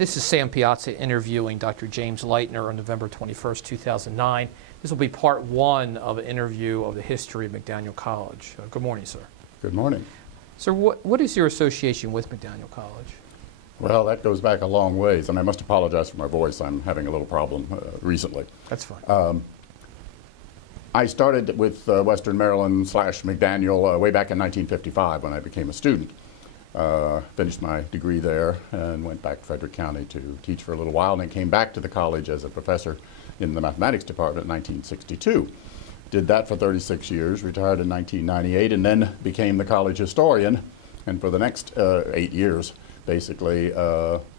This is Sam Piazza interviewing Dr. James Lightner on November 21st, 2009. This will be part one of an interview of the history of McDaniel College. Good morning, sir. Good morning. Sir, what is your association with McDaniel College? Well, that goes back a long ways, and I must apologize for my voice. I'm having a little problem recently. That's fine. I started with Western Maryland / McDaniel way back in 1955 when I became a student. Finished my degree there and went back to Frederick County to teach for a little while, and then came back to the college as a professor in the mathematics department in 1962. Did that for 36 years, retired in 1998, and then became the college historian, and for the next 8 years basically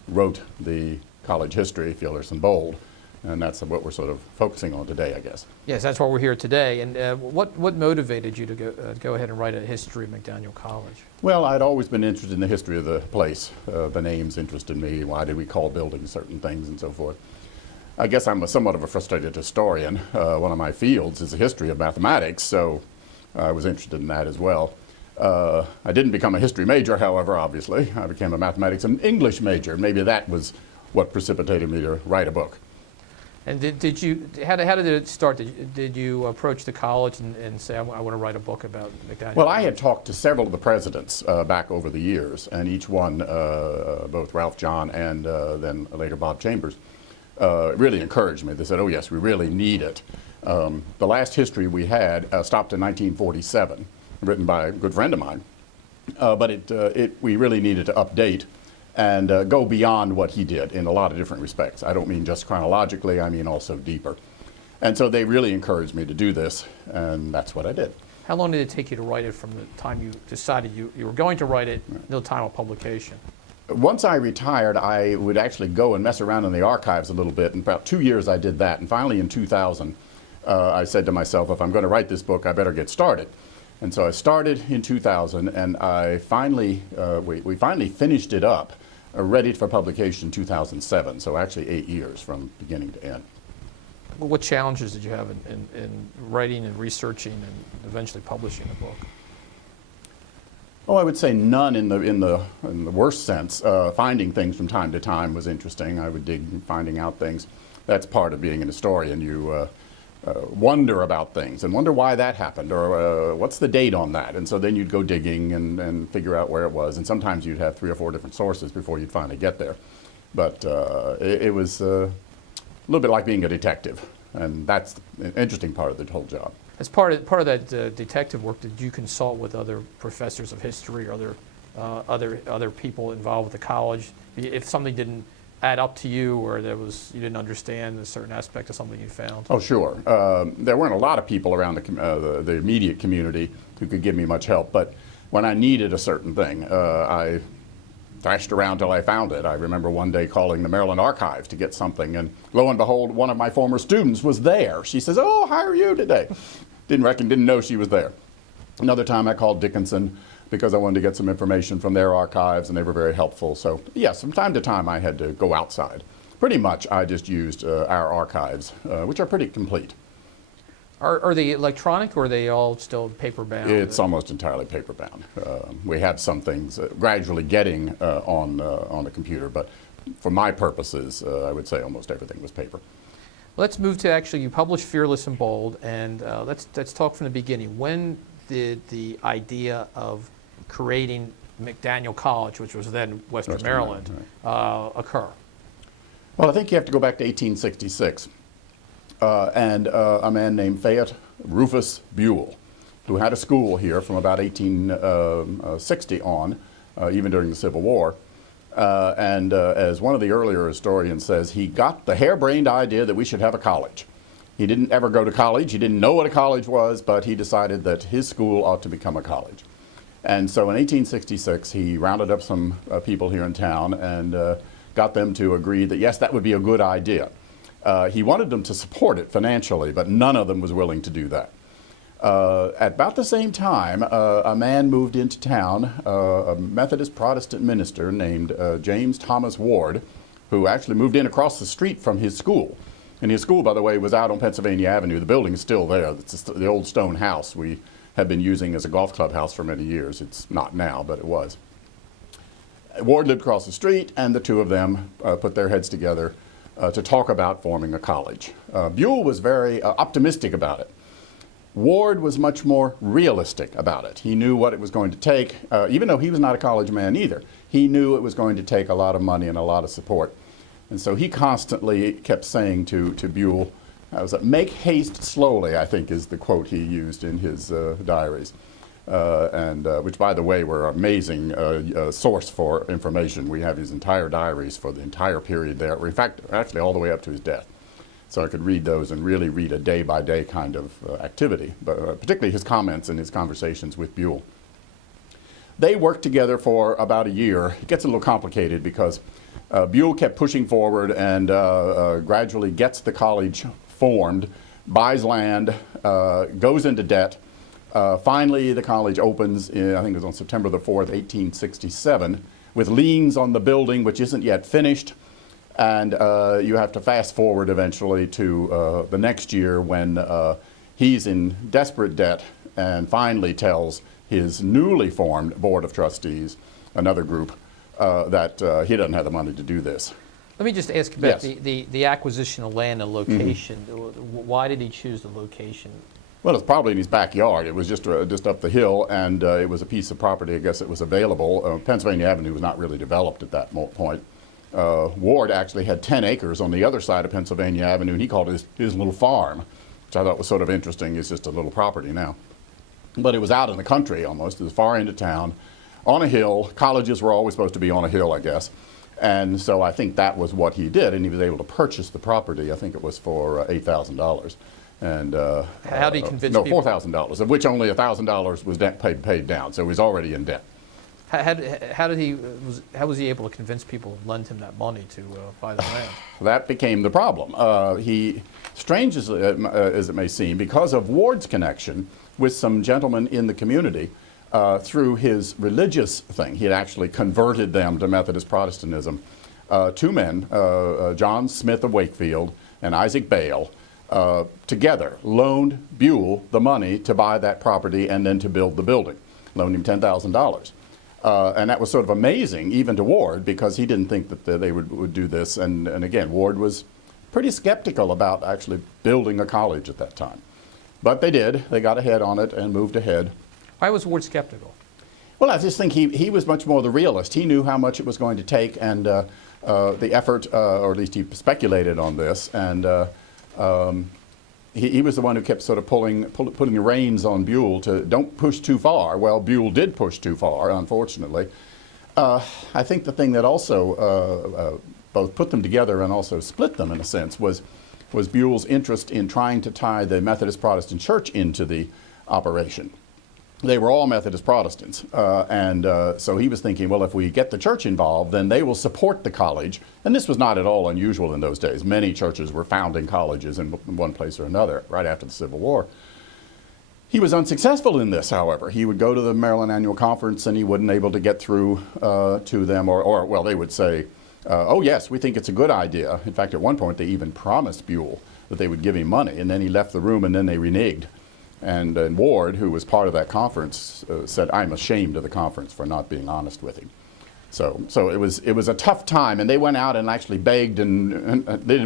wrote the college history, feelers and bold. And that's what we're sort of focusing on today, I guess. Yes, that's why we're here today. And what motivated you to go ahead and write a history of McDaniel College? Well, I'd always been interested in the history of the place. The names interested me. Why did we call buildings certain things and so forth. I guess I'm somewhat of a frustrated historian. One of my fields is the history of mathematics, so I was interested in that as well. I didn't become a history major, however, obviously. I became a mathematics and English major. Maybe that was what precipitated me to write a book. And how did it start? Did you approach the college and say, I want to write a book about McDaniel? Well, I had talked to several of the presidents back over the years, and each one, both Ralph John and then later Bob Chambers, really encouraged me. They said, oh yes, we really need it. The last history we had stopped in 1947, written by a good friend of mine, but we really needed to update and go beyond what he did in a lot of different respects. I don't mean just chronologically, I mean also deeper. And so they really encouraged me to do this, and that's what I did. How long did it take you to write it from the time you decided you were going to write it until the time of publication? Once I retired, I would actually go and mess around in the archives a little bit. In about 2 years I did that, and finally in 2000 I said to myself, if I'm going to write this book, I better get started. And so I started in 2000, and I finally, we finally finished it up, ready for publication in 2007, so actually 8 years from beginning to end. What challenges did you have in writing and researching and eventually publishing the book? Oh, I would say none in the worst sense. Finding things from time to time was interesting. I would dig finding out things. That's part of being an historian. You wonder about things and wonder why that happened, or what's the date on that, and so then you'd go digging and figure out where it was, and sometimes you'd have 3 or 4 different sources before you'd finally get there. But it was a little bit like being a detective, and that's the interesting part of the whole job. As part of that detective work, did you consult with other professors of history or other people involved with the college? If something didn't add up to you, or you didn't understand a certain aspect of something you found? Oh, sure. There weren't a lot of people around the immediate community who could give me much help, but when I needed a certain thing, I thrashed around till I found it. I remember one day calling the Maryland Archives to get something, and lo and behold, one of my former students was there. She says, oh, how are you today? Didn't know she was there. Another time I called Dickinson because I wanted to get some information from their archives, and they were very helpful. So yes, from time to time I had to go outside. Pretty much I just used our archives, which are pretty complete. Are they electronic, or are they all still paper bound? It's almost entirely paper bound. We have some things gradually getting on the computer, but for my purposes, I would say almost everything was paper. Let's move to you published Fearless and Bold, and let's talk from the beginning. When did the idea of creating McDaniel College, which was then Western Maryland, right, occur? Well, I think you have to go back to 1866, and a man named Fayette Rufus Buell, who had a school here from about 1860 on, even during the Civil War. And as one of the earlier historians says, he got the harebrained idea that we should have a college. He didn't ever go to college. He didn't know what a college was, but he decided that his school ought to become a college. And so in 1866, he rounded up some people here in town and got them to agree that, yes, that would be a good idea. He wanted them to support it financially, but none of them was willing to do that. At about the same time, a man moved into town, a Methodist Protestant minister named James Thomas Ward, who actually moved in across the street from his school. And his school, by the way, was out on Pennsylvania Avenue. The building is still there. It's the old stone house we have been using as a golf club house for many years. It's not now, but it was. Ward lived across the street, and the two of them put their heads together to talk about forming a college. Buell was very optimistic about it. Ward was much more realistic about it. He knew what it was going to take, even though he was not a college man either. He knew it was going to take a lot of money and a lot of support. And so he constantly kept saying to Buell, make haste slowly, I think is the quote he used in his diaries. Which, by the way, were an amazing source for information. We have his entire diaries for the entire period there. In fact, actually all the way up to his death. So I could read those and really read a day-by-day kind of activity, but particularly his comments and his conversations with Buell. They worked together for about a year. It gets a little complicated because Buell kept pushing forward and gradually gets the college formed, buys land, goes into debt. Finally, the college opens, I think it was on September the 4th, 1867, with liens on the building, which isn't yet finished. And you have to fast forward eventually to the next year when he's in desperate debt and finally tells his newly formed Board of Trustees, another group, that he doesn't have the money to do this. Let me just ask about Yes. the acquisition of land and location. Why did he choose the location? Well, it's probably in his backyard. It was just up the hill, and it was a piece of property, I guess, that was available. Pennsylvania Avenue was not really developed at that point. Ward actually had 10 acres on the other side of Pennsylvania Avenue, and he called it his little farm, which I thought was sort of interesting. It's just a little property now. But it was out in the country almost, at the far end of town, on a hill. Colleges were always supposed to be on a hill, I guess. And so I think that was what he did, and he was able to purchase the property. I think it was for $8,000. And how did he convince no, people? $4,000, of which only $1,000 was paid down, so he was already in debt. How was he able to convince people to lend him that money to buy the land? That became the problem. He, strange as it may seem, because of Ward's connection with some gentlemen in the community, through his religious thing, he had actually converted them to Methodist Protestantism. Two men, John Smith of Wakefield and Isaac Bale, together loaned Buell the money to buy that property and then to build the building. Loaned him $10,000. And that was sort of amazing even to Ward, because he didn't think that they would do this. And again, Ward was pretty skeptical about actually building a college at that time. But they did. They got ahead on it and moved ahead. Why was Ward skeptical? Well, I just think he was much more the realist. He knew how much it was going to take and the effort, or at least he speculated on this. And he was the one who kept sort of putting the reins on Buell to don't push too far. Well, Buell did push too far, unfortunately. I think the thing that also both put them together and also split them in a sense was Buell's interest in trying to tie the Methodist Protestant Church into the operation. They were all Methodist Protestants, so he was thinking, well, if we get the church involved, then they will support the college. And this was not at all unusual in those days. Many churches were founding colleges in one place or another right after the Civil War. He was unsuccessful in this, however. He would go to the Maryland Annual Conference and he wasn't able to get through to them, or well, they would say, oh yes, we think it's a good idea. In fact, at one point they even promised Buell that they would give him money, and then he left the room and then they reneged. And Ward, who was part of that conference, said, I'm ashamed of the conference for not being honest with him. So it was a tough time, and they went out and actually begged and they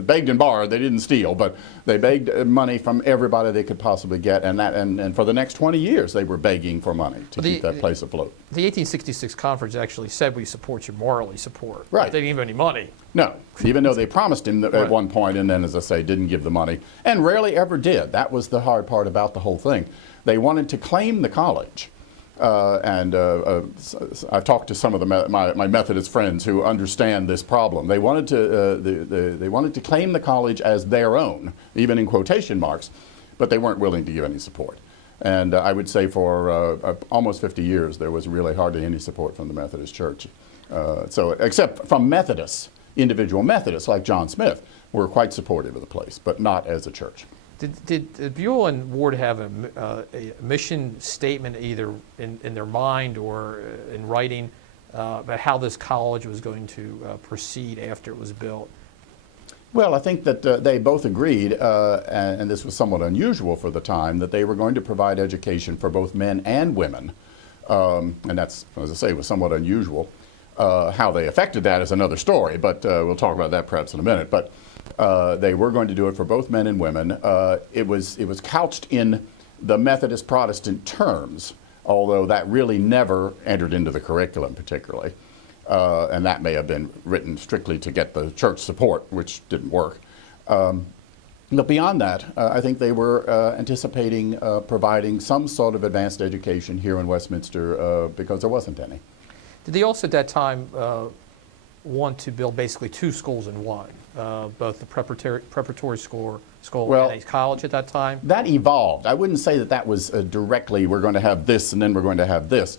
begged and borrowed. They didn't steal, but they begged money from everybody they could possibly get, and for the next 20 years they were begging for money to keep that place afloat. The 1866 conference actually said we support you morally, support. Right. They didn't give any money. No, even though they promised him at one point, and then, as I say, didn't give the money, and rarely ever did. That was the hard part about the whole thing. They wanted to claim the college. I've talked to some of my Methodist friends who understand this problem. They wanted to claim the college as their own, even in quotation marks, but they weren't willing to give any support. And I would say for almost 50 years there was really hardly any support from the Methodist Church. So except from Methodists, individual Methodists like John Smith were quite supportive of the place, but not as a church. Did Buell and Ward have a mission statement either in their mind or in writing about how this college was going to proceed after it was built? Well, I think that they both agreed, and this was somewhat unusual for the time, that they were going to provide education for both men and women. And that's, as I say, was somewhat unusual. How they affected that is another story, but we'll talk about that perhaps in a minute. But they were going to do it for both men and women. It was couched in the Methodist Protestant terms, although that really never entered into the curriculum particularly. And that may have been written strictly to get the church support, which didn't work. But beyond that, I think they were anticipating providing some sort of advanced education here in Westminster because there wasn't any. Did they also at that time want to build basically two schools in one, both the preparatory school and a college at that time? That evolved. I wouldn't say that that was directly, we're going to have this and then we're going to have this.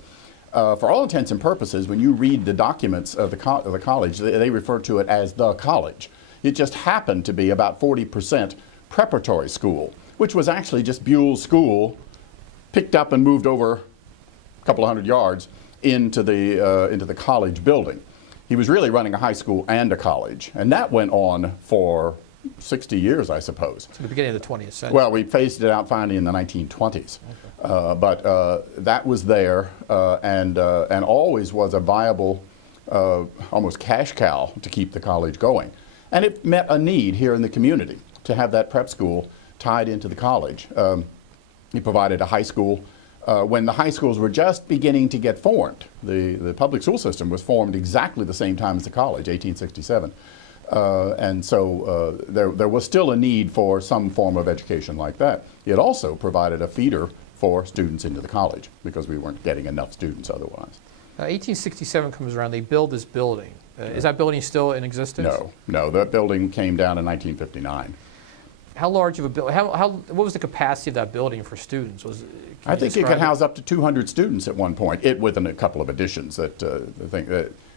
For all intents and purposes, when you read the documents of the college, they refer to it as the college. It just happened to be about 40% preparatory school, which was actually just Buell's school picked up and moved over a couple of hundred yards into the college building. He was really running a high school and a college, and that went on for 60 years, I suppose. To the beginning of the 20th century. Well, we phased it out finally in the 1920s. Okay. But that was there and always was a viable, almost cash cow to keep the college going. And it met a need here in the community to have that prep school tied into the college. It provided a high school. When the high schools were just beginning to get formed, the public school system was formed exactly the same time as the college, 1867. And so there was still a need for some form of education like that. It also provided a feeder for students into the college because we weren't getting enough students otherwise. 1867 comes around, they build this building. Is that building still in existence? No, that building came down in 1959. How large of a building, what was the capacity of that building for students? I think it could house up to 200 students at one point, within a couple of additions.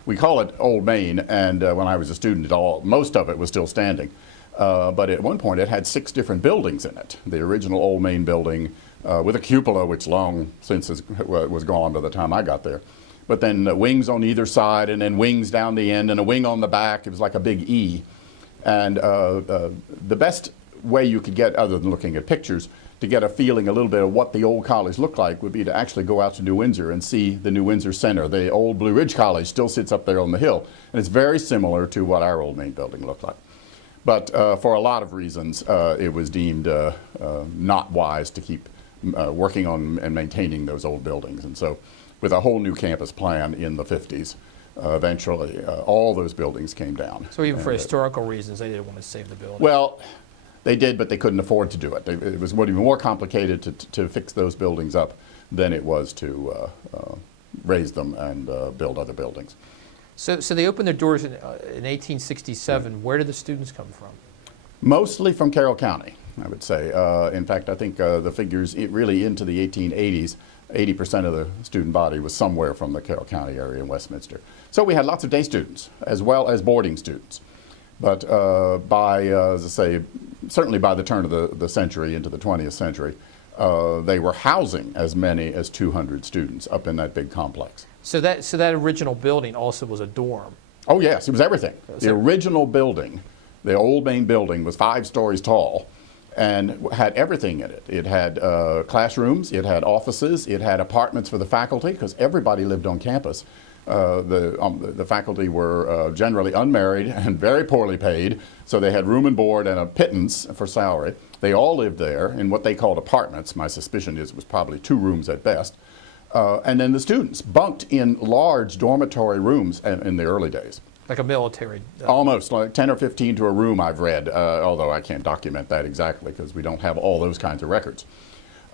We call it Old Main, and when I was a student, most of it was still standing. But at one point, it had 6 different buildings in it. The original Old Main building with a cupola, which long since was gone by the time I got there. But then wings on either side, and then wings down the end, and a wing on the back. It was like a big E. And the best way you could get, other than looking at pictures, to get a feeling a little bit of what the old college looked like would be to actually go out to New Windsor and see the New Windsor Center. The old Blue Ridge College still sits up there on the hill, and it's very similar to what our Old Main building looked like. But for a lot of reasons, it was deemed not wise to keep working on and maintaining those old buildings. And so with a whole new campus plan in the 50s, eventually all those buildings came down. So even for historical reasons, they didn't want to save the building? Well, they did, but they couldn't afford to do it. It was even more complicated to fix those buildings up than it was to raise them and build other buildings. So they opened their doors in 1867. Yeah. Where did the students come from? Mostly from Carroll County, I would say. In fact, I think the figures really into the 1880s, 80% of the student body was somewhere from the Carroll County area in Westminster. So we had lots of day students as well as boarding students. But as I say, certainly by the turn of the century into the 20th century, they were housing as many as 200 students up in that big complex. So that original building also was a dorm? Oh yes, it was everything. The original building, the Old Main building, was 5 stories tall and had everything in it. It had classrooms, it had offices, it had apartments for the faculty, because everybody lived on campus. The faculty were generally unmarried and very poorly paid, so they had room and board and a pittance for salary. They all lived there in what they called apartments. My suspicion is it was probably 2 rooms at best. And then the students bunked in large dormitory rooms in the early days. Like a military? Almost, like 10 or 15 to a room, I've read, although I can't document that exactly because we don't have all those kinds of records.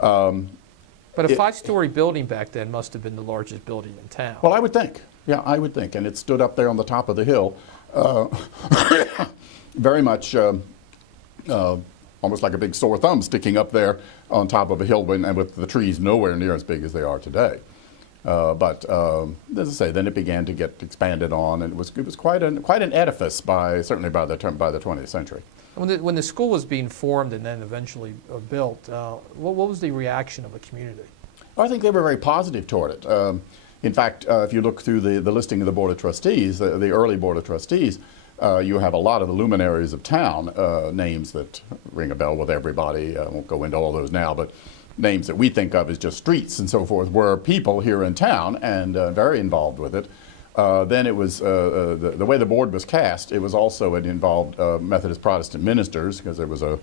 But a 5-story building back then must have been the largest building in town. Well, I would think. Yeah, I would think. And it stood up there on the top of the hill, very much almost like a big sore thumb sticking up there on top of a hill and with the trees nowhere near as big as they are today. But as I say, then it began to get expanded on, and it was quite an edifice certainly by the 20th century. When the school was being formed and then eventually built, what was the reaction of the community? I think they were very positive toward it. In fact, if you look through the listing of the Board of Trustees, the early Board of Trustees, you have a lot of the luminaries of town, names that ring a bell with everybody. I won't go into all those now, but names that we think of as just streets and so forth were people here in town and very involved with it. Then it was the way the board was cast. It was also, it involved Methodist Protestant ministers, because there was a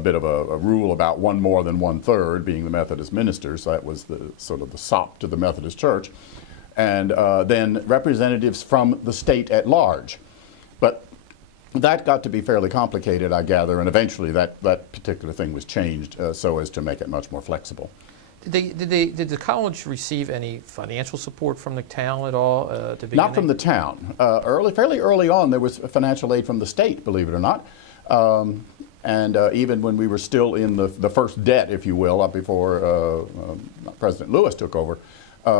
bit of a rule about one more than 1/3 being the Methodist ministers. So that was the sort of the sop to the Methodist Church. And then representatives from the state at large. But that got to be fairly complicated, I gather, and eventually that particular thing was changed so as to make it much more flexible. Did the college receive any financial support from the town at all to begin? Not from the town. Fairly early on, there was financial aid from the state, believe it or not. And even when we were still in the first debt, if you will, up before President Lewis took over,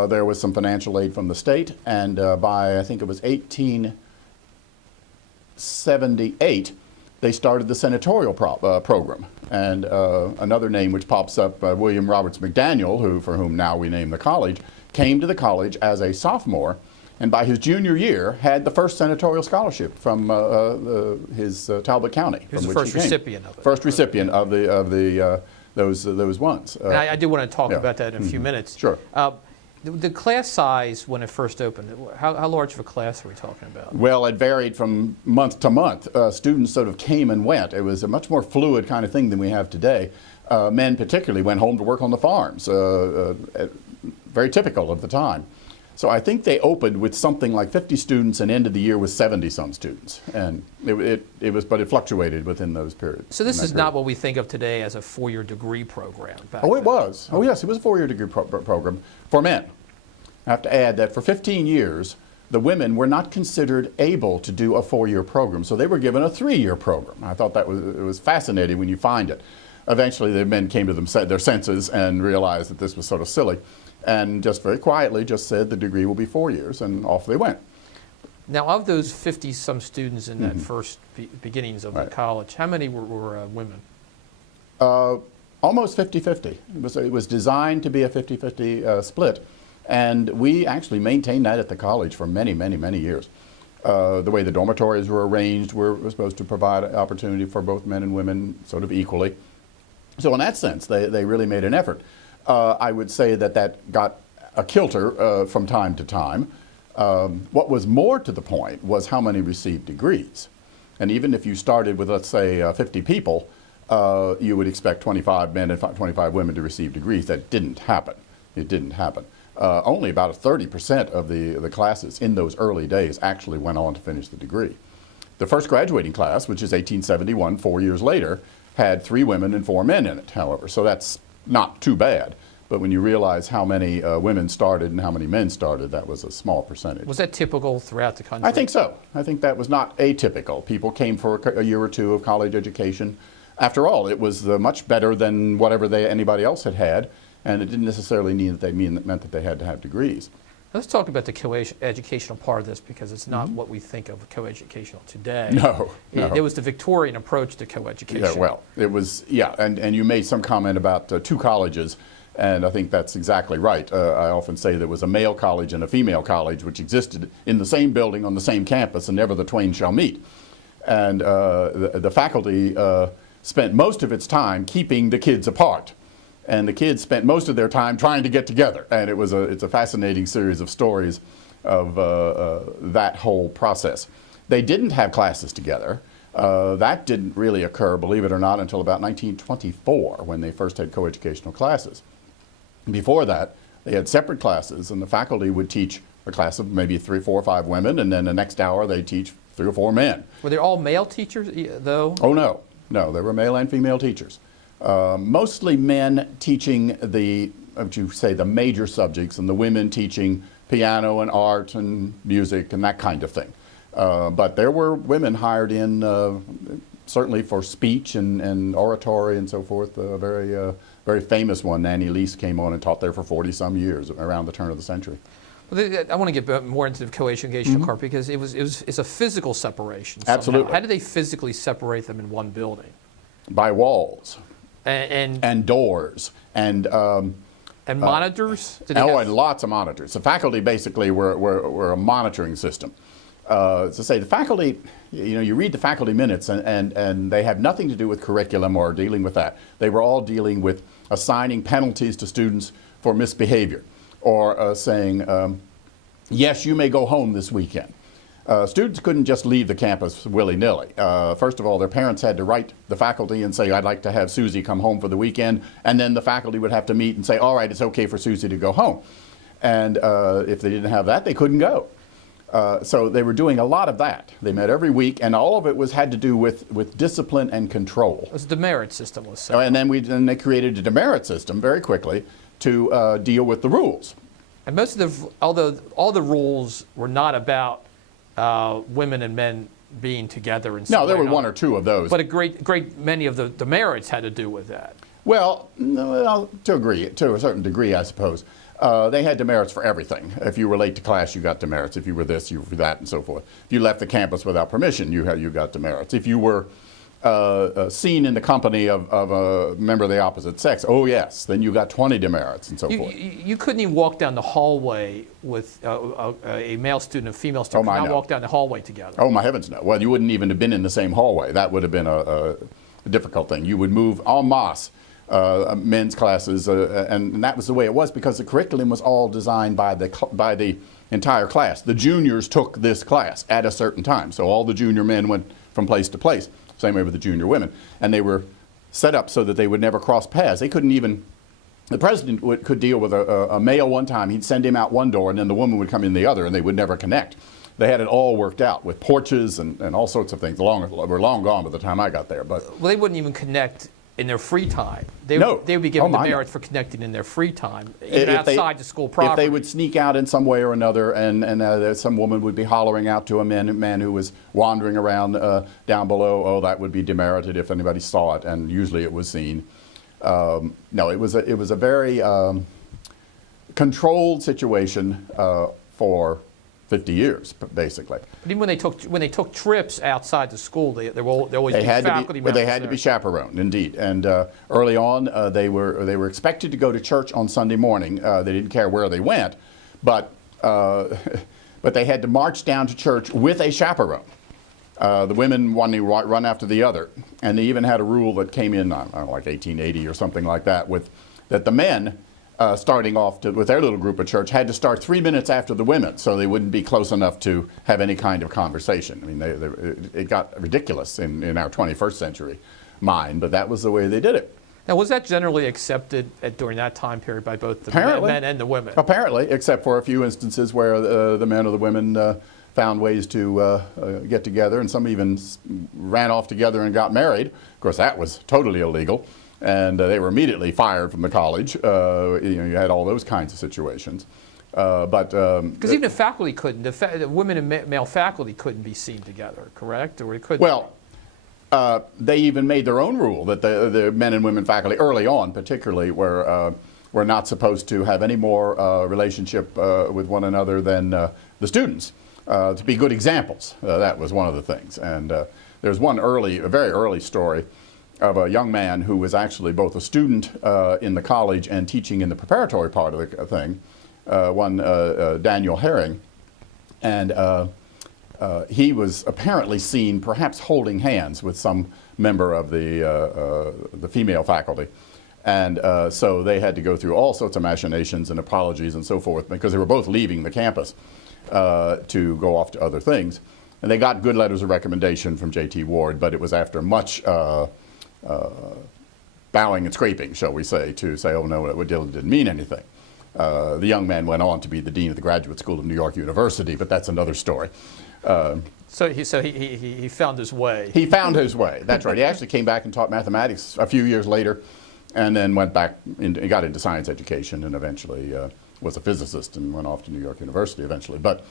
there was some financial aid from the state. And by, I think it was 1878, they started the senatorial program. And another name which pops up, William Roberts McDaniel, for whom now we name the college, came to the college as a sophomore, and by his junior year had the first senatorial scholarship from his Talbot County. He was the first recipient of it. First recipient of those ones. And I do want to talk about that in a few minutes. Sure. The class size when it first opened, how large of a class are we talking about? Well, it varied from month to month. Students sort of came and went. It was a much more fluid kind of thing than we have today. Men particularly went home to work on the farms, very typical of the time. So I think they opened with something like 50 students and ended the year with 70-some students. And it fluctuated within those periods. So this is not what we think of today as a 4-year degree program. Oh, it was. Oh, yes, it was a 4-year degree program for men. I have to add that for 15 years, the women were not considered able to do a 4-year program, so they were given a 3-year program. I thought it was fascinating when you find it. Eventually, the men came to their senses and realized that this was sort of silly, and just very quietly just said the degree will be 4 years, and off they went. Now, of those 50-some students in that first beginnings of the college, how many were women? Almost 50-50. It was designed to be a 50-50 split, and we actually maintained that at the college for many, many, many years. The way the dormitories were arranged were supposed to provide opportunity for both men and women sort of equally. So in that sense, they really made an effort. I would say that got a kilter from time to time. What was more to the point was how many received degrees. And even if you started with, let's say, 50 people, you would expect 25 men and 25 women to receive degrees. That didn't happen. It didn't happen. Only about 30% of the classes in those early days actually went on to finish the degree. The first graduating class, which is 1871, 4 years later, had 3 women and 4 men in it, however. So that's not too bad. But when you realize how many women started and how many men started, that was a small percentage. Was that typical throughout the country? I think so. I think that was not atypical. People came for a year or two of college education. After all, it was much better than whatever anybody else had, and it didn't necessarily mean that meant that they had to have degrees. Let's talk about the co-educational part of this, because it's not what we think of co-educational today. No. It was the Victorian approach to co-education. Yeah, well, it was, and you made some comment about 2 colleges, and I think that's exactly right. I often say there was a male college and a female college which existed in the same building on the same campus, and never the twain shall meet. And the faculty spent most of its time keeping the kids apart. And the kids spent most of their time trying to get together. And it's a fascinating series of stories of that whole process. They didn't have classes together. That didn't really occur, believe it or not, until about 1924, when they first had coeducational classes. Before that, they had separate classes, and the faculty would teach a class of maybe 3, 4, 5 women, and then the next hour they'd teach 3 or 4 men. Were they all male teachers, though? Oh, no. No, there were male and female teachers. Mostly men teaching the major subjects, and the women teaching piano and art and music and that kind of thing. But there were women hired in certainly for speech and oratory and so forth. A very famous one, Nanny Lease, came on and taught there for 40-some years around the turn of the century. Well, I want to get more into the co-educational part, because it's a physical separation. Somehow. Absolutely. How did they physically separate them in one building? By walls. And doors and monitors. And lots of monitors. The faculty basically were a monitoring system. To say the faculty, you read the faculty minutes, and they have nothing to do with curriculum or dealing with that. They were all dealing with assigning penalties to students for misbehavior, or saying, yes, you may go home this weekend. Students couldn't just leave the campus willy-nilly. First of all, their parents had to write the faculty and say, I'd like to have Susie come home for the weekend, and then the faculty would have to meet and say, all right, it's okay for Susie to go home. And if they didn't have that, they couldn't go. So they were doing a lot of that. They met every week, and all of it had to do with discipline and control. It was the demerit system was set. And then they created a demerit system very quickly to deal with the rules. And most of although all the rules were not about women and men being together and No, there were one or two of those. But a great many of the demerits had to do with that. Well, no, to a certain degree, I suppose. They had demerits for everything. If you were late to class, you got demerits. If you were this, you were that, and so forth. If you left the campus without permission, you got demerits. If you were seen in the company of a member of the opposite sex, oh yes, then you got 20 demerits and so forth. You couldn't even walk down the hallway with a male student and a female student. Oh, could not no. walk down the hallway together. Oh my heavens, no. Well, you wouldn't even have been in the same hallway. That would have been a difficult thing. You would move en masse. Men's classes, and that was the way it was because the curriculum was all designed by the entire class. The juniors took this class at a certain time, so all the junior men went from place to place. Same way with the junior women, and they were set up so that they would never cross paths. They couldn't even. The president could deal with a male one time. He'd send him out one door, and then the woman would come in the other, and they would never connect. They had it all worked out with porches and all sorts of things. We're long gone by the time I got there, but well, they wouldn't even connect in their free time. They would be given demerits for connecting in their free time, even outside the school property. If they would sneak out in some way or another, and some woman would be hollering out to a man who was wandering around down below, oh, that would be demerited if anybody saw it, and usually it was seen. No, it was a very controlled situation for 50 years, basically. But even when they took trips outside the school, there always be faculty members They had to be chaperoned, indeed. And early on, they were expected to go to church on Sunday morning. They didn't care where they went, but they had to march down to church with a chaperone. The women wanted to run after the other, and they even had a rule that came in, I don't know, like 1880 or something like that, that the men. Starting off with their little group of church, had to start 3 minutes after the women, so they wouldn't be close enough to have any kind of conversation. I mean, it got ridiculous in our 21st century mind, but that was the way they did it. Now, was that generally accepted during that time period by both the men and the women? Apparently, except for a few instances where the men or the women found ways to get together, and some even ran off together and got married. Of course, that was totally illegal. And they were immediately fired from the college. You had all those kinds of situations. Because even the faculty couldn't, the women and male faculty couldn't be seen together, correct? Or it could. Well, they even made their own rule that the men and women faculty, early on particularly, were not supposed to have any more relationship with one another than the students, to be good examples. That was one of the things. And there's a very early story of a young man who was actually both a student in the college and teaching in the preparatory part of the thing, Daniel Herring, and he was apparently seen perhaps holding hands with some member of the female faculty, and so they had to go through all sorts of machinations and apologies and so forth because they were both leaving the campus to go off to other things, and they got good letters of recommendation from J.T. Ward, but it was after much bowing and scraping, shall we say, to say, oh no, it didn't mean anything. The young man went on to be the dean of the Graduate School of New York University, but that's another story. So he found his way. He found his way, that's right. He actually came back and taught mathematics a few years later, and then went back and got into science education, and eventually was a physicist and went off to New York University eventually. But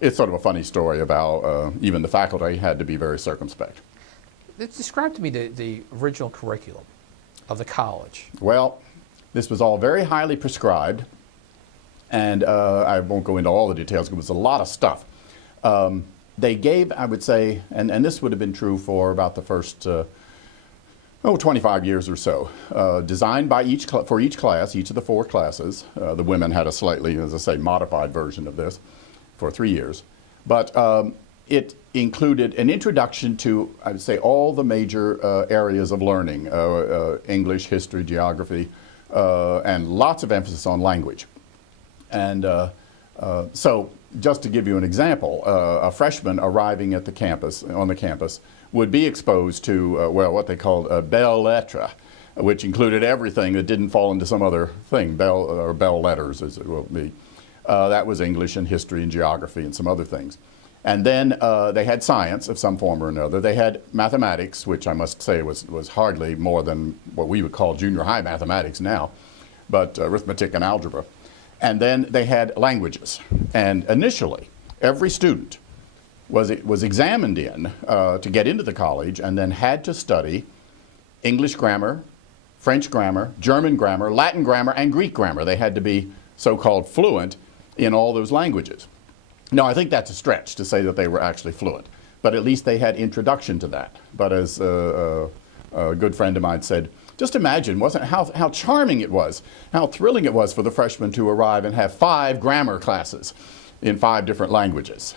it's sort of a funny story about even the faculty had to be very circumspect. Describe to me the original curriculum of the college. Well, this was all very highly prescribed, and I won't go into all the details because it was a lot of stuff. They gave, I would say, and this would have been true for about the first 25 years or so, designed by for each class, each of the 4 classes. The women had a slightly, as I say, modified version of this for 3 years. But it included an introduction to, I would say, all the major areas of learning, English, history, geography, and lots of emphasis on language. And So just to give you an example, a freshman arriving at the campus, on the campus, would be exposed to, well, what they called belles lettres, which included everything that didn't fall into some other thing, bell letters as it will be. That was English and history and geography and some other things. And then they had science of some form or another. They had mathematics, which I must say was hardly more than what we would call junior high mathematics now, but arithmetic and algebra. And then they had languages. And initially, every student was examined in to get into the college and then had to study English grammar, French grammar, German grammar, Latin grammar, and Greek grammar. They had to be so-called fluent in all those languages. Now, I think that's a stretch to say that they were actually fluent, but at least they had introduction to that. But as a good friend of mine said, just imagine how charming it was, how thrilling it was for the freshmen to arrive and have 5 grammar classes in 5 different languages.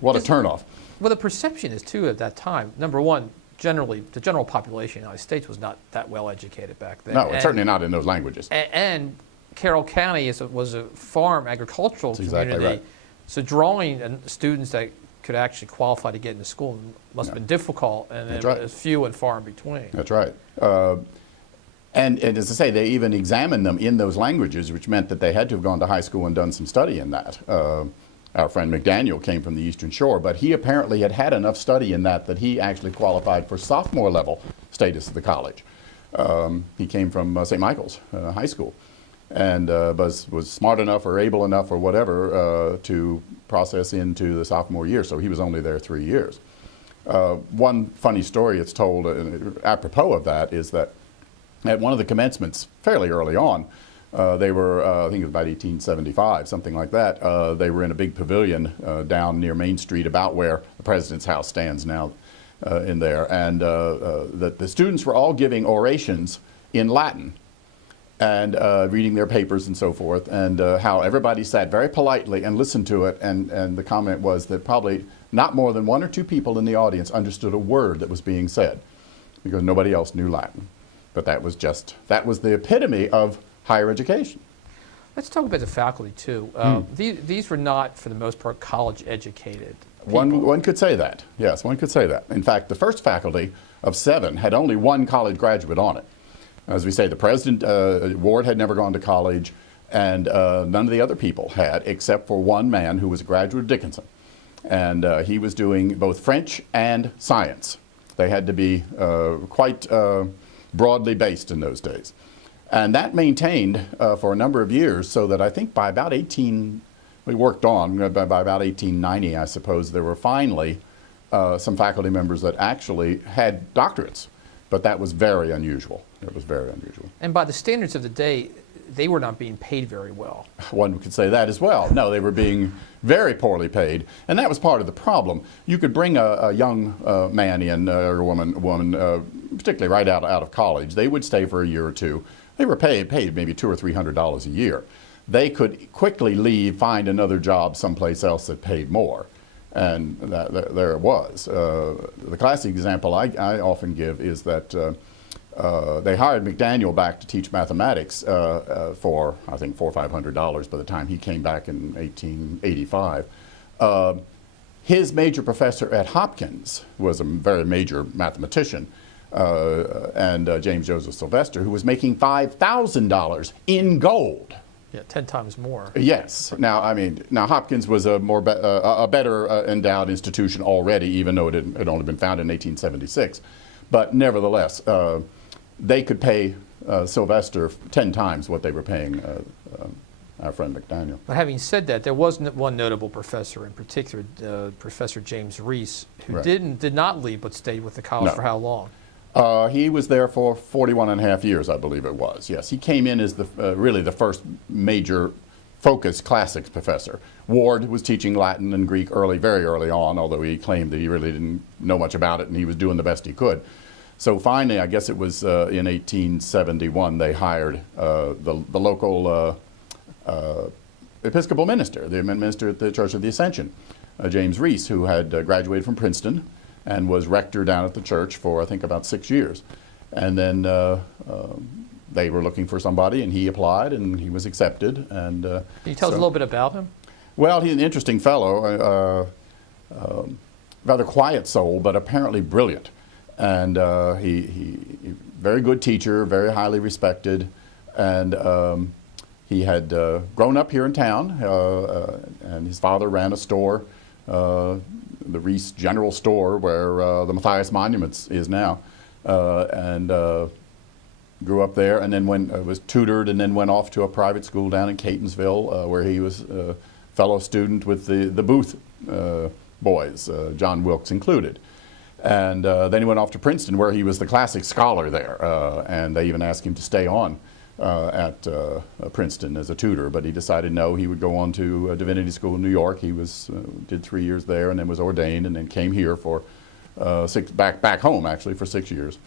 What a turnoff. Well, the perception is, too, at that time, number one, generally, the general population in the United States was not that well educated back then. No, certainly not in those languages. And Carroll County was a farm agricultural community. Exactly right. So drawing students that could actually qualify to get into school must have been difficult, and it was few and far in between. That's right. And as I say, they even examined them in those languages, which meant that they had to have gone to high school and done some study in that. Our friend McDaniel came from the Eastern Shore, but he apparently had had enough study in that he actually qualified for sophomore level status of the college. He came from St. Michael's High School, and was smart enough or able enough or whatever to process into the sophomore year, so he was only there 3 years. One funny story that's told apropos of that is that at one of the commencements fairly early on, they were, I think it was about 1875, something like that, they were in a big pavilion down near Main Street, about where the President's house stands now in there, and the students were all giving orations in Latin and reading their papers and so forth, and how everybody sat very politely and listened to it, and the comment was that probably not more than 1 or 2 people in the audience understood a word that was being said, because nobody else knew Latin. But that was the epitome of higher education. Let's talk about the faculty, too. These were not, for the most part, college-educated people. One could say that. Yes, one could say that. In fact, the first faculty of 7 had only 1 college graduate on it. As we say, the president, Ward, had never gone to college, and none of the other people had, except for one man who was a graduate of Dickinson. And he was doing both French and science. They had to be quite broadly based in those days. And that maintained for a number of years, so that I think by about we worked on, by about 1890, I suppose, there were finally some faculty members that actually had doctorates. But that was very unusual. It was very unusual. And by the standards of the day, they were not being paid very well. One could say that as well. No, they were being very poorly paid, and that was part of the problem. You could bring a young man in, or woman, particularly right out of college. They would stay for a year or two. They were paid maybe $200 or $300 a year. They could quickly leave, find another job someplace else that paid more. And there it was. The classic example I often give is that they hired McDaniel back to teach mathematics for, I think, $400 or $500 by the time he came back in 1885. His major professor at Hopkins was a very major mathematician, and James Joseph Sylvester, who was making $5,000 in gold. Yeah, 10 times more. Yes. Now Hopkins was a better endowed institution already, even though it had only been founded in 1876. But nevertheless, they could pay Sylvester 10 times what they were paying our friend McDaniel. But having said that, there was one notable professor in particular, Professor James Reese, who did not leave but stayed with the college for how long? He was there for 41 and a half years, I believe it was. Yes, he came in as really the first major focused classics professor. Ward was teaching Latin and Greek very early on, although he claimed that he really didn't know much about it and he was doing the best he could. So finally, I guess it was in 1871, they hired the local Episcopal minister, the minister at the Church of the Ascension, James Reese, who had graduated from Princeton and was rector down at the church for, I think, about 6 years. And then they were looking for somebody, and he applied, and he was accepted. And can you tell us a little bit about him? Well, he's an interesting fellow, rather quiet soul, but apparently brilliant. And he very good teacher, very highly respected, and he had grown up here in town, and his father ran a store, the Reese General Store, where the Matthias Monuments is now, and grew up there, and then was tutored, and then went off to a private school down in Catonsville, where he was a fellow student with the Booth boys, John Wilkes included. And then he went off to Princeton, where he was the classic scholar there, and they even asked him to stay on at Princeton as a tutor, but he decided no, he would go on to Divinity School in New York. He did 3 years there, and then was ordained, and then came here for back home actually for 6 years.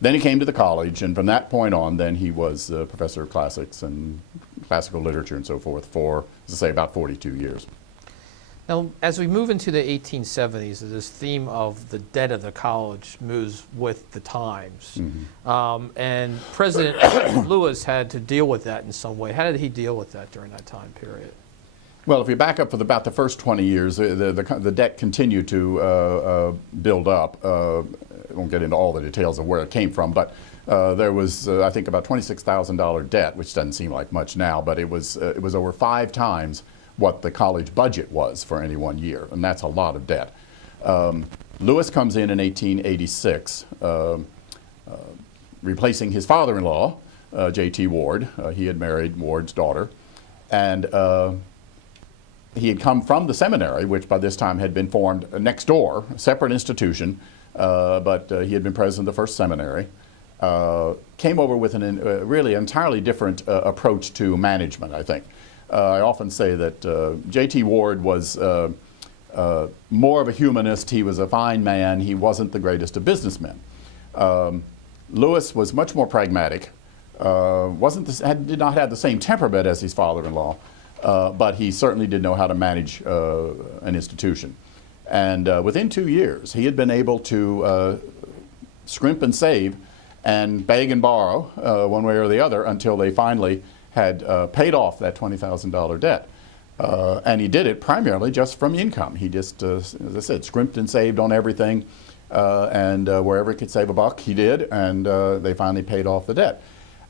Then he came to the college, and from that point on, then he was a professor of classics and classical literature and so forth for, as I say, about 42 years. Now, as we move into the 1870s, this theme of the debt of the college moves with the times. Mm-hmm. And President Lewis had to deal with that in some way. How did he deal with that during that time period? Well, if you back up for about the first 20 years, the debt continued to build up. I won't get into all the details of where it came from, but there was, I think, about $26,000 debt, which doesn't seem like much now, but it was over 5 times what the college budget was for any one year, and that's a lot of debt. Lewis comes in 1886, replacing his father-in-law, J.T. Ward. He had married Ward's daughter, and he had come from the seminary, which by this time had been formed next door, a separate institution, but he had been president of the first seminary. Came over with a really entirely different approach to management, I think. I often say that J.T. Ward was more of a humanist. He was a fine man. He wasn't the greatest of businessmen. Lewis was much more pragmatic. Did not have the same temperament as his father-in-law, but he certainly did know how to manage an institution. And within 2 years, he had been able to scrimp and save and beg and borrow one way or the other until they finally had paid off that $20,000 debt. And he did it primarily just from income. He just, as I said, scrimped and saved on everything, and wherever he could save a buck, he did, and they finally paid off the debt.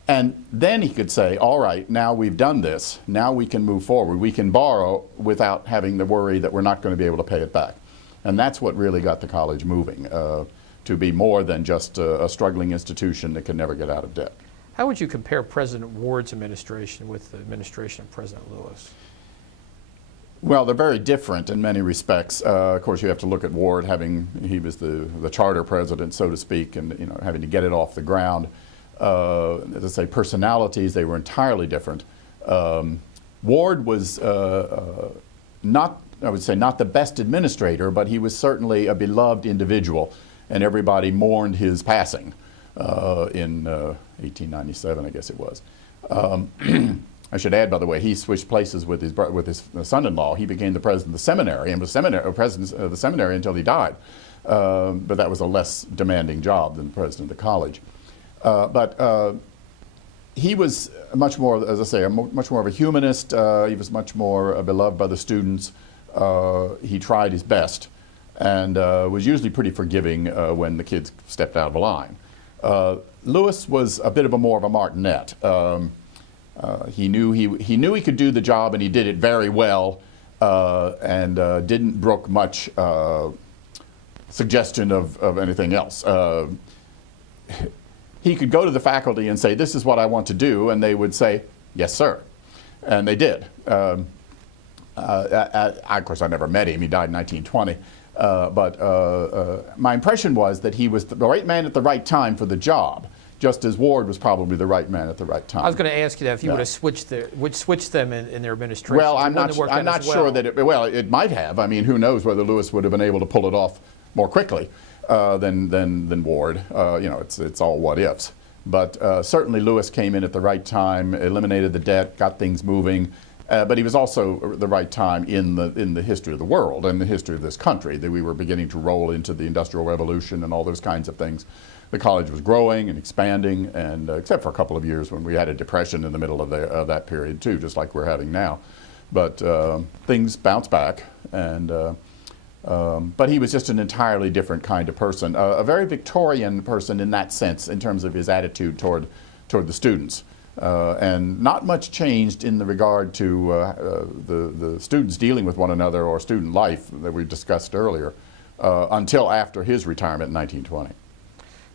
And then he could say, all right, now we've done this, now we can move forward. We can borrow without having the worry that we're not going to be able to pay it back. And that's what really got the college moving, to be more than just a struggling institution that could never get out of debt. How would you compare President Ward's administration with the administration of President Lewis? Well, they're very different in many respects. Of course, you have to look at Ward he was the charter president, so to speak, and having to get it off the ground. As I say, personalities, they were entirely different. Ward was not, I would say, not the best administrator, but he was certainly a beloved individual, and everybody mourned his passing in 1897, I guess it was. I should add, by the way, he switched places with his son-in-law. He became the president of the seminary and was president of the seminary until he died. But that was a less demanding job than the president of the college. But he was much more, as I say, much more of a humanist. He was much more beloved by the students. He tried his best and was usually pretty forgiving when the kids stepped out of line. Lewis was a bit of more of a martinet. He knew he could do the job, and he did it very well, and didn't brook much suggestion of anything else. He could go to the faculty and say, "This is what I want to do," and they would say, "Yes, sir," and they did. Of course, I never met him. He died in 1920. But my impression was that he was the right man at the right time for the job, just as Ward was probably the right man at the right time. I was going to ask you that if you would have switched them in their administration. Well, I'm not sure that it might have. I mean, who knows whether Lewis would have been able to pull it off more quickly than Ward. It's all what ifs. But certainly Lewis came in at the right time, eliminated the debt, got things moving. But he was also the right time in the history of the world and the history of this country, that we were beginning to roll into the Industrial Revolution and all those kinds of things. The college was growing and expanding, and except for a couple of years when we had a depression in the middle of that period too, just like we're having now. But things bounced back, and but he was just an entirely different kind of person, a very Victorian person in that sense, in terms of his attitude toward the students. And not much changed in the regard to the students dealing with one another or student life that we discussed earlier until after his retirement in 1920.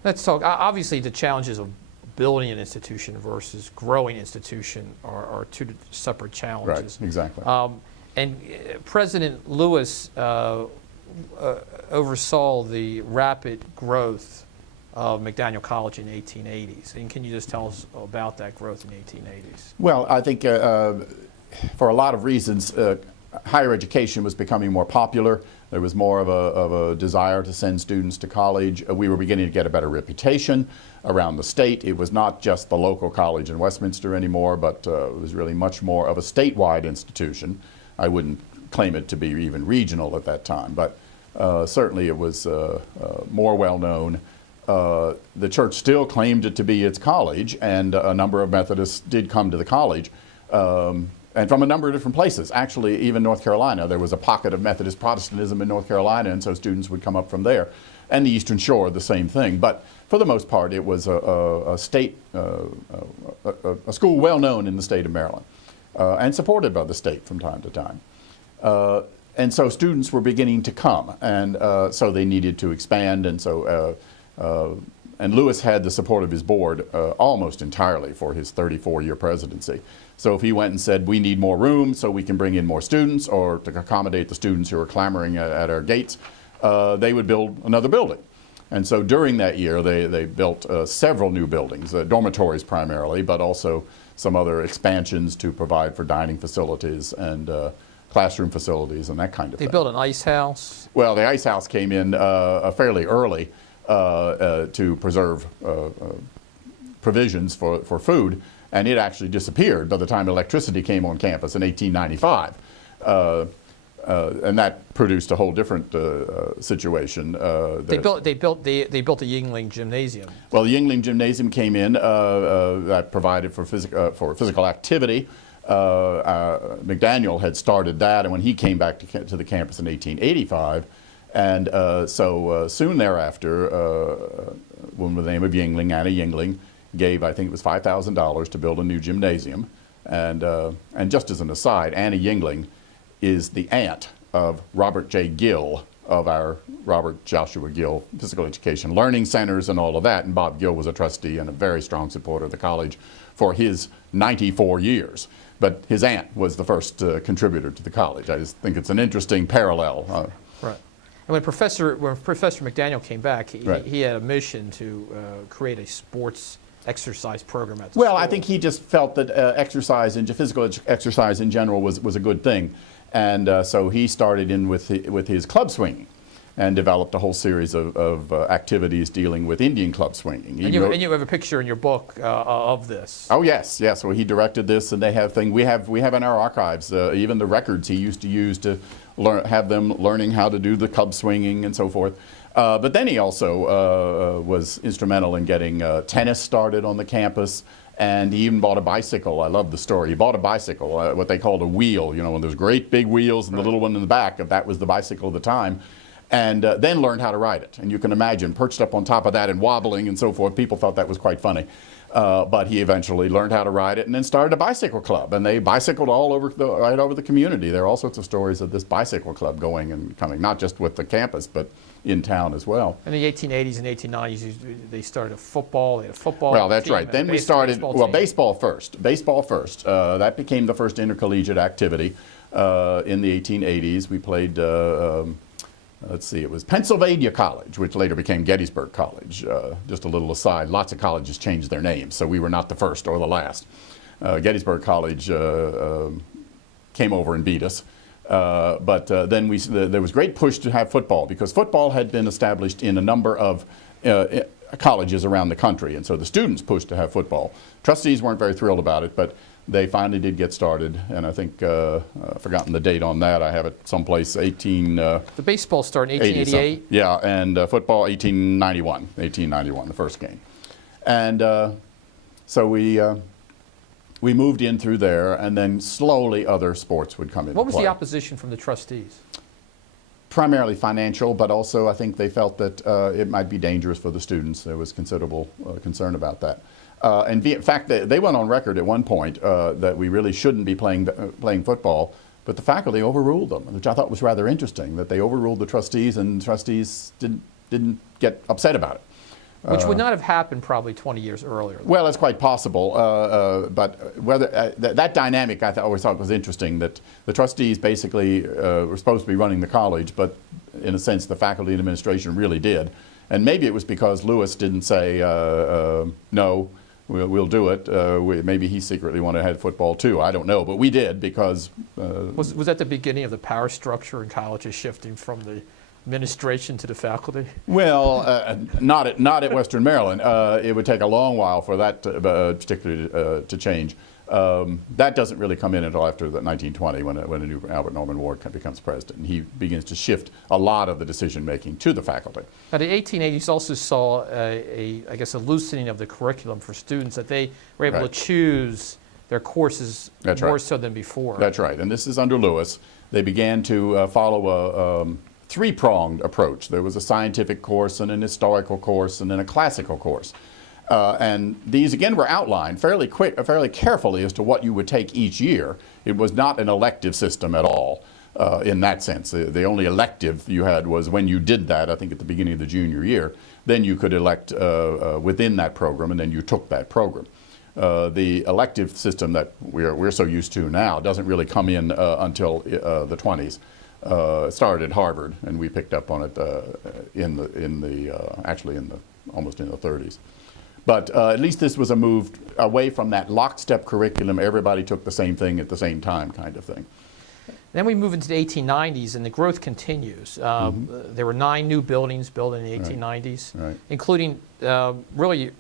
Let's talk, obviously the challenges of building an institution versus growing institution are two separate challenges. Right, exactly. And President Lewis oversaw the rapid growth of McDaniel College in the 1880s. And can you just tell us about that growth in the 1880s? Well, I think for a lot of reasons, higher education was becoming more popular. There was more of a desire to send students to college. We were beginning to get a better reputation around the state. It was not just the local college in Westminster anymore, but it was really much more of a statewide institution. I wouldn't claim it to be even regional at that time, but certainly it was more well known. The church still claimed it to be its college, and a number of Methodists did come to the college, and from a number of different places. Actually, even North Carolina, there was a pocket of Methodist Protestantism in North Carolina, and so students would come up from there. And the Eastern Shore, the same thing. But for the most part, it was a school well known in the state of Maryland, and supported by the state from time to time. And so students were beginning to come, and so they needed to expand, and so and Lewis had the support of his board almost entirely for his 34-year presidency. So if he went and said, we need more room so we can bring in more students, or to accommodate the students who are clamoring at our gates, they would build another building. And so during that year, they built several new buildings, dormitories primarily, but also some other expansions to provide for dining facilities and classroom facilities and that kind of thing. They built an ice house? Well, the ice house came in fairly early to preserve provisions for food, and it actually disappeared by the time electricity came on campus in 1895. And that produced a whole different situation. They built the Yingling Gymnasium. Well, the Yingling Gymnasium came in that provided for physical activity. McDaniel had started that, and when he came back to the campus in 1885, and so soon thereafter, a woman by the name of Yingling, Anna Yingling, gave, I think it was $5,000 to build a new gymnasium. And just as an aside, Anna Yingling is the aunt of Robert J. Gill of our Robert Joshua Gill Physical Education Learning Centers and all of that. And Bob Gill was a trustee and a very strong supporter of the college for his 94 years. But his aunt was the first contributor to the college. I just think it's an interesting parallel. Right. And when Professor McDaniel came back, he had a mission to create a sports exercise program at the school. I think he just felt that exercise and physical exercise in general was a good thing. And so he started in with his club swinging and developed a whole series of activities dealing with Indian club swinging. And you have a picture in your book of this. Oh, yes. Well, he directed this, and they have things. We have in our archives even the records he used to use to have them learning how to do the club swinging and so forth. But then he also was instrumental in getting tennis started on the campus, and he even bought a bicycle. I love the story. He bought a bicycle, what they called a wheel, one of those great big wheels and the little one in the back. That was the bicycle at the time. And then learned how to ride it. And you can imagine, perched up on top of that and wobbling and so forth, people thought that was quite funny. But he eventually learned how to ride it and then started a bicycle club. And they bicycled right over the community. There are all sorts of stories of this bicycle club going and coming, not just with the campus, but in town as well. In the 1880s and 1890s, they started a football. They had a football Well, that's team, right. Then we started, baseball first. Baseball first. That became the first intercollegiate activity in the 1880s. We played... let's see, it was Pennsylvania College, which later became Gettysburg College. Just a little aside, lots of colleges changed their names, so we were not the first or the last. Gettysburg College came over and beat us. But then there was great push to have football, because football had been established in a number of colleges around the country, and so the students pushed to have football. Trustees weren't very thrilled about it, but they finally did get started, and I think, I've forgotten the date on that. I have it someplace, The baseball started in 1888? Yeah, and football, 1891, the first game. And so we we moved in through there, and then slowly other sports would come into play. What was the opposition from the trustees? Primarily financial, but also I think they felt that it might be dangerous for the students. There was considerable concern about that. In fact, they went on record at one point that we really shouldn't be playing football, but the faculty overruled them, which I thought was rather interesting, that they overruled the trustees, and the trustees didn't get upset about it. Which would not have happened probably 20 years earlier. Well, it's quite possible, but whether that dynamic I always thought was interesting, that the trustees basically were supposed to be running the college, but in a sense the faculty and administration really did. And maybe it was because Lewis didn't say, no, we'll do it. Maybe he secretly wanted to have football too. I don't know, but we did because... Was that the beginning of the power structure in colleges shifting from the administration to the faculty? Well, not at Western Maryland. It would take a long while for that particularly to change. That doesn't really come in until after the 1920 when a new Albert Norman Ward becomes president. And he begins to shift a lot of the decision making to the faculty. Now, the 1880s also saw I guess, a loosening of the curriculum for students, that they were able to choose their courses more so than before. That's right. And this is under Lewis. They began to follow a three-pronged approach. There was a scientific course and an historical course and then a classical course. And these, again, were outlined fairly carefully as to what you would take each year. It was not an elective system at all in that sense. The only elective you had was when you did that, I think at the beginning of the junior year, then you could elect within that program, and then you took that program. The elective system that we're so used to now doesn't really come in until the 20s. It started at Harvard, and we picked up on it almost in the 30s. But at least this was a move away from that lockstep curriculum. Everybody took the same thing at the same time kind of thing. Then we move into the 1890s, and the growth continues. There were 9 new buildings built in the 1890s, including really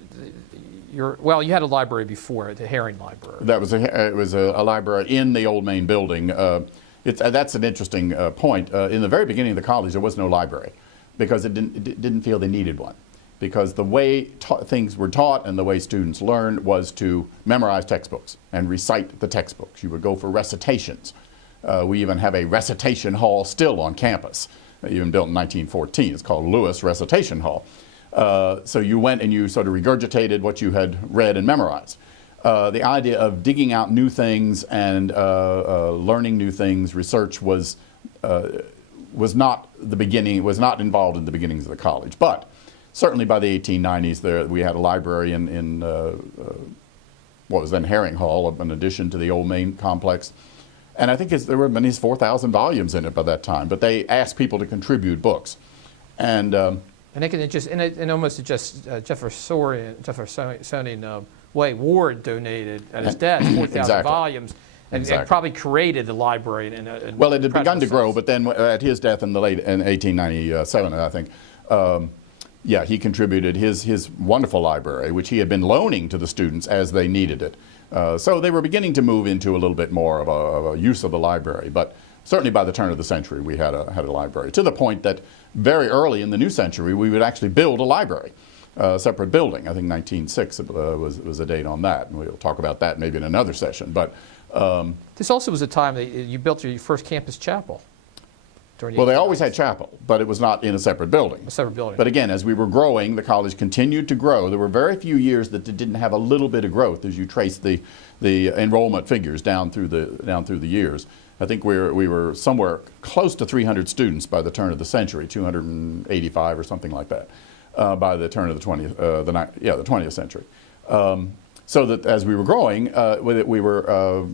you had a library before, the Herring Library. It was a library in the old main building. That's an interesting point. In the very beginning of the college, there was no library because it didn't feel they needed one. Because the way things were taught and the way students learned was to memorize textbooks and recite the textbooks. You would go for recitations. We even have a recitation hall still on campus, even built in 1914. It's called Lewis Recitation Hall. So you went and you sort of regurgitated what you had read and memorized. The idea of digging out new things and learning new things, research was not involved in the beginnings of the college. But certainly by the 1890s, we had a library in what was then Herring Hall, in addition to the old main complex. And I think there were many 4,000 volumes in it by that time. But they asked people to contribute books, and they can just Jeffersonian way Ward donated at his death 4,000 volumes. And probably created the library. Well, it had begun to grow, but then at his death in 1897, I think, he contributed his wonderful library, which he had been loaning to the students as they needed it. So they were beginning to move into a little bit more of a use of the library. But certainly by the turn of the century, we had a library, to the point that very early in the new century, we would actually build a library. Separate building. I think 1906 was a date on that, and we'll talk about that maybe in another session. But this also was a time that you built your first campus chapel. Well, they always had chapel, but it was not in a separate building. A separate building. But again, as we were growing, the college continued to grow. There were very few years that didn't have a little bit of growth as you trace the enrollment figures down through the years. I think we were somewhere close to 300 students by the turn of the century, 285 or something like that. By the turn of the 20th century. So that as we were growing, we were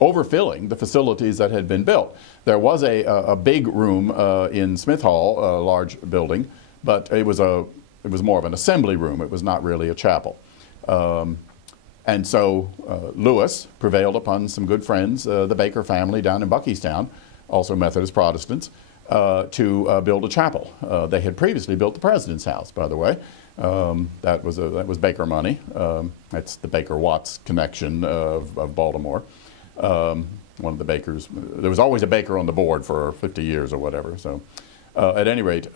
overfilling the facilities that had been built. There was a big room in Smith Hall, a large building, but it was more of an assembly room. It was not really a chapel. And so Lewis prevailed upon some good friends, the Baker family down in Buckystown, also Methodist Protestants, to build a chapel. They had previously built the President's house, by the way. That was Baker money. That's the Baker-Watts connection of Baltimore. One of the Bakers. There was always a Baker on the board for 50 years or whatever. So, at any rate,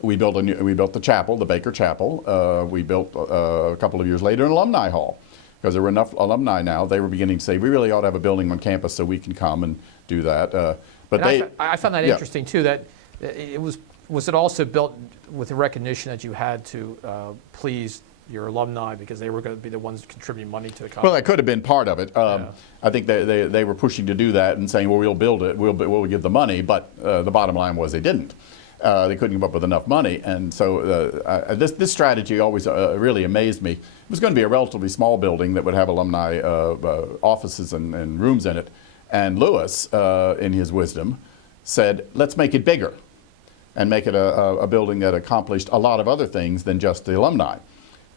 we built the chapel, the Baker Chapel. We built a couple of years later an alumni hall, because there were enough alumni now. They were beginning to say, we really ought to have a building on campus so we can come and do that. But I found that yeah. interesting too, that it was it also built with the recognition that you had to please your alumni because they were going to be the ones contributing money to the college? Well, that could have been part of it. Yeah. I think they were pushing to do that and saying, well, we'll build it, we'll give the money, but the bottom line was they didn't. They couldn't come up with enough money, and so this strategy always really amazed me. It was going to be a relatively small building that would have alumni offices and rooms in it, and Lewis, in his wisdom, said, let's make it bigger and make it a building that accomplished a lot of other things than just the alumni.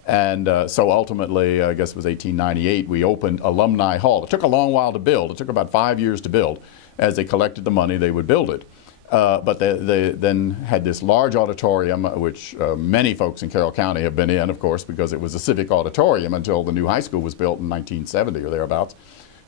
And so ultimately, I guess it was 1898, we opened Alumni Hall. It took a long while to build. It took about 5 years to build. As they collected the money, they would build it. But they then had this large auditorium, which many folks in Carroll County have been in, of course, because it was a civic auditorium until the new high school was built in 1970 or thereabouts.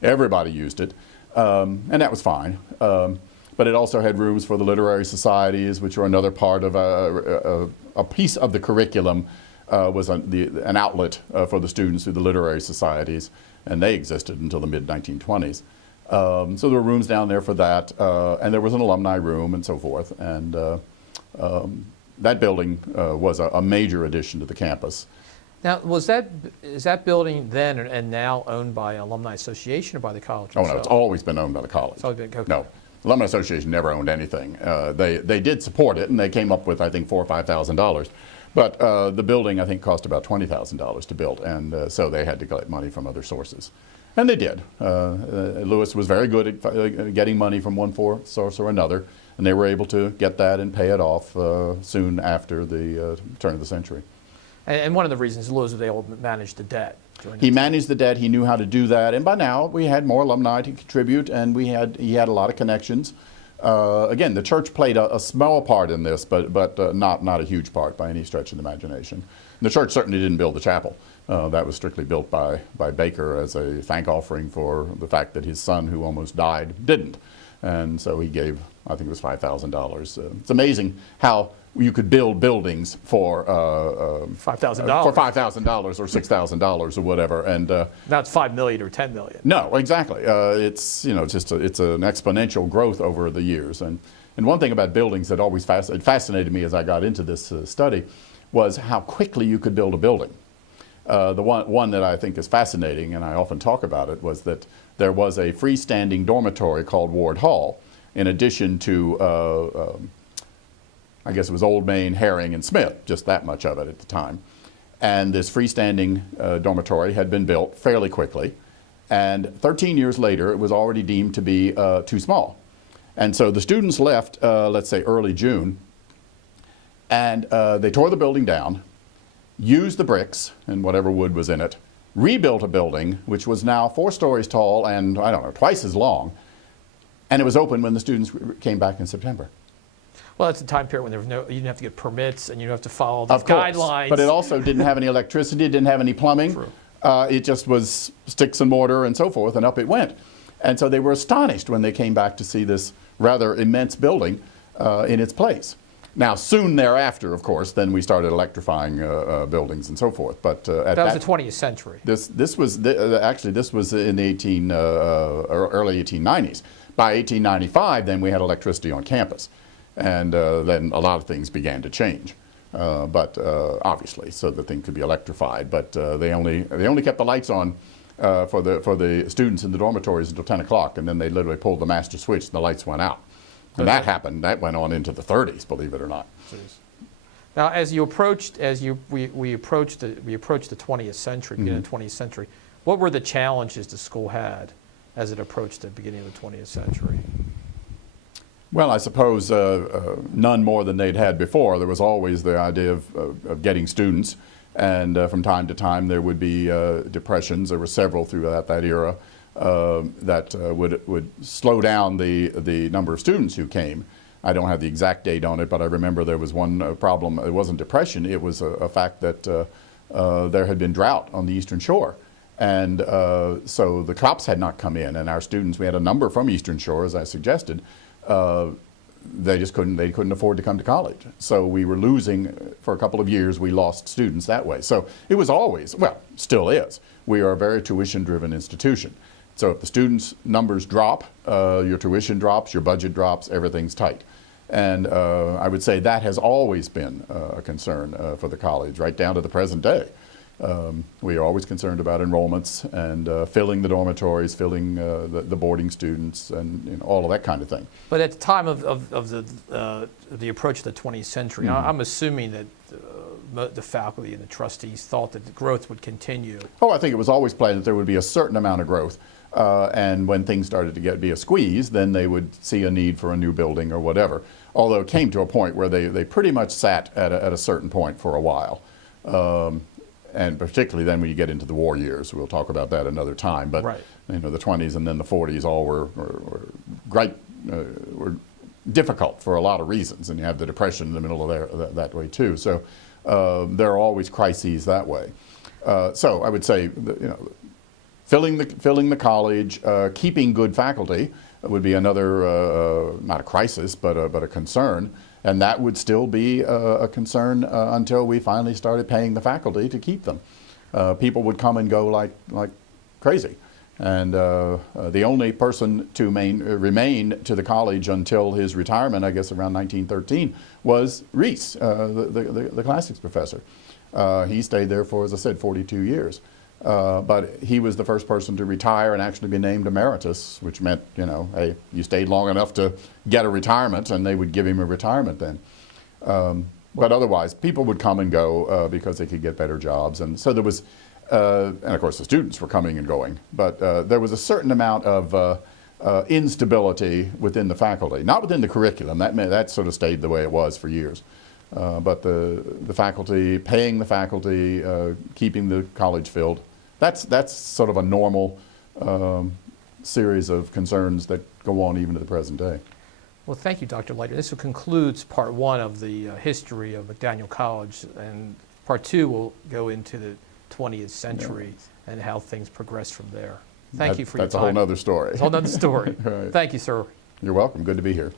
Everybody used it, and that was fine. But it also had rooms for the literary societies, which were another part of a piece of the curriculum. Was an outlet for the students through the literary societies, and they existed until the mid-1920s. So there were rooms down there for that, and there was an alumni room and so forth. And that building was a major addition to the campus. Now, is that building then and now owned by Alumni Association or by the college Oh, itself? no, it's always been owned by the college. It's always been, okay. No, Alumni Association never owned anything. They did support it, and they came up with, I think, $4,000 or $5,000. But the building, I think, cost about $20,000 to build, and so they had to collect money from other sources. And they did. Lewis was very good at getting money from one source or another, and they were able to get that and pay it off soon after the turn of the century. And one of the reasons Lewis was able to manage the debt. He managed the debt. He knew how to do that, and by now we had more alumni to contribute, and he had a lot of connections. Again, the church played a small part in this, but not a huge part by any stretch of the imagination. And the church certainly didn't build the chapel. That was strictly built by Baker as a thank offering for the fact that his son, who almost died, didn't. And so he gave, I think it was $5,000. It's amazing how you could build buildings for $5,000 for $5,000 or $6,000 or whatever, and now it's $5 million or $10 million. No, exactly. It's it's an exponential growth over the years, and one thing about buildings that always fascinated me as I got into this study was how quickly you could build a building. The one that I think is fascinating, and I often talk about it, was that there was a freestanding dormitory called Ward Hall, in addition to I guess it was Old Main, Herring, and Smith, just that much of it at the time. And this freestanding dormitory had been built fairly quickly. And 13 years later, it was already deemed to be too small. And so the students left, let's say early June, and they tore the building down, used the bricks and whatever wood was in it, rebuilt a building which was now 4 stories tall and, I don't know, twice as long. And it was open when the students came back in September. Well, that's a time period when there was you didn't have to get permits and you didn't have to follow these Of course, guidelines. but it also didn't have any electricity, it didn't have any plumbing. True. It just was sticks and mortar and so forth, and up it went. And so they were astonished when they came back to see this rather immense building in its place. Now, soon thereafter, of course, then we started electrifying buildings and so forth. But at that was the 20th century. This was in the early 1890s. By 1895, then we had electricity on campus. And then a lot of things began to change, obviously, so the thing could be electrified. But they only kept the lights on for the students in the dormitories until 10 o'clock, and then they literally pulled the master switch and the lights went out. And that happened. That went on into the 30s, believe it or not. Jeez. Now, as we approached the 20th century, beginning of the 20th century, what were the challenges the school had as it approached the beginning of the 20th century? Well, I suppose none more than they'd had before. There was always the idea of getting students, and from time to time there would be depressions. There were several throughout that era that would slow down the number of students who came. I don't have the exact date on it, but I remember there was one problem. It wasn't depression. It was a fact that there had been drought on the Eastern Shore. And so the crops had not come in, and our students, we had a number from Eastern Shore, as I suggested, they just couldn't afford to come to college. So we were losing, for a couple of years, we lost students that way. So it was always, well, still is, we are a very tuition-driven institution. So if the students' numbers drop, your tuition drops, your budget drops, everything's tight. And I would say that has always been a concern for the college, right down to the present day. We are always concerned about enrollments and filling the dormitories, filling the boarding students, and all of that kind of thing. But at the time of the approach of the 20th century, I'm assuming that the faculty and the trustees thought that the growth would continue. Oh, I think it was always planned that there would be a certain amount of growth. And when things started to be a squeeze, then they would see a need for a new building or whatever. Although it came to a point where they pretty much sat at a certain point for a while. And particularly then when you get into the war years. We'll talk about that another time. But right. You know, the 20s and then the 40s all were great, were difficult for a lot of reasons. And you have the Depression in the middle of there that way too. So there are always crises that way. So I would say, you know, filling the college, keeping good faculty would be another, not a crisis, but a concern. And that would still be a concern until we finally started paying the faculty to keep them. People would come and go like crazy. And the only person to remain to the college until his retirement, I guess around 1913, was Reese, the classics professor. He stayed there for, as I said, 42 years. But he was the first person to retire and actually be named emeritus, which meant, you know, hey, you stayed long enough to get a retirement, and they would give him a retirement then. But otherwise, people would come and go because they could get better jobs. And so there was, and of course the students were coming and going, but there was a certain amount of instability within the faculty, not within the curriculum. That sort of stayed the way it was for years. But the faculty, paying the faculty, keeping the college filled, that's sort of a normal series of concerns that go on even to the present day. Well, thank you, Dr. Lightner. This concludes part one of the history of McDaniel College, and part two will go into the 20th century and how things progressed from there. Thank you for your time. That's a whole other story. It's a whole other story. Right. Thank you, sir. You're welcome. Good to be here.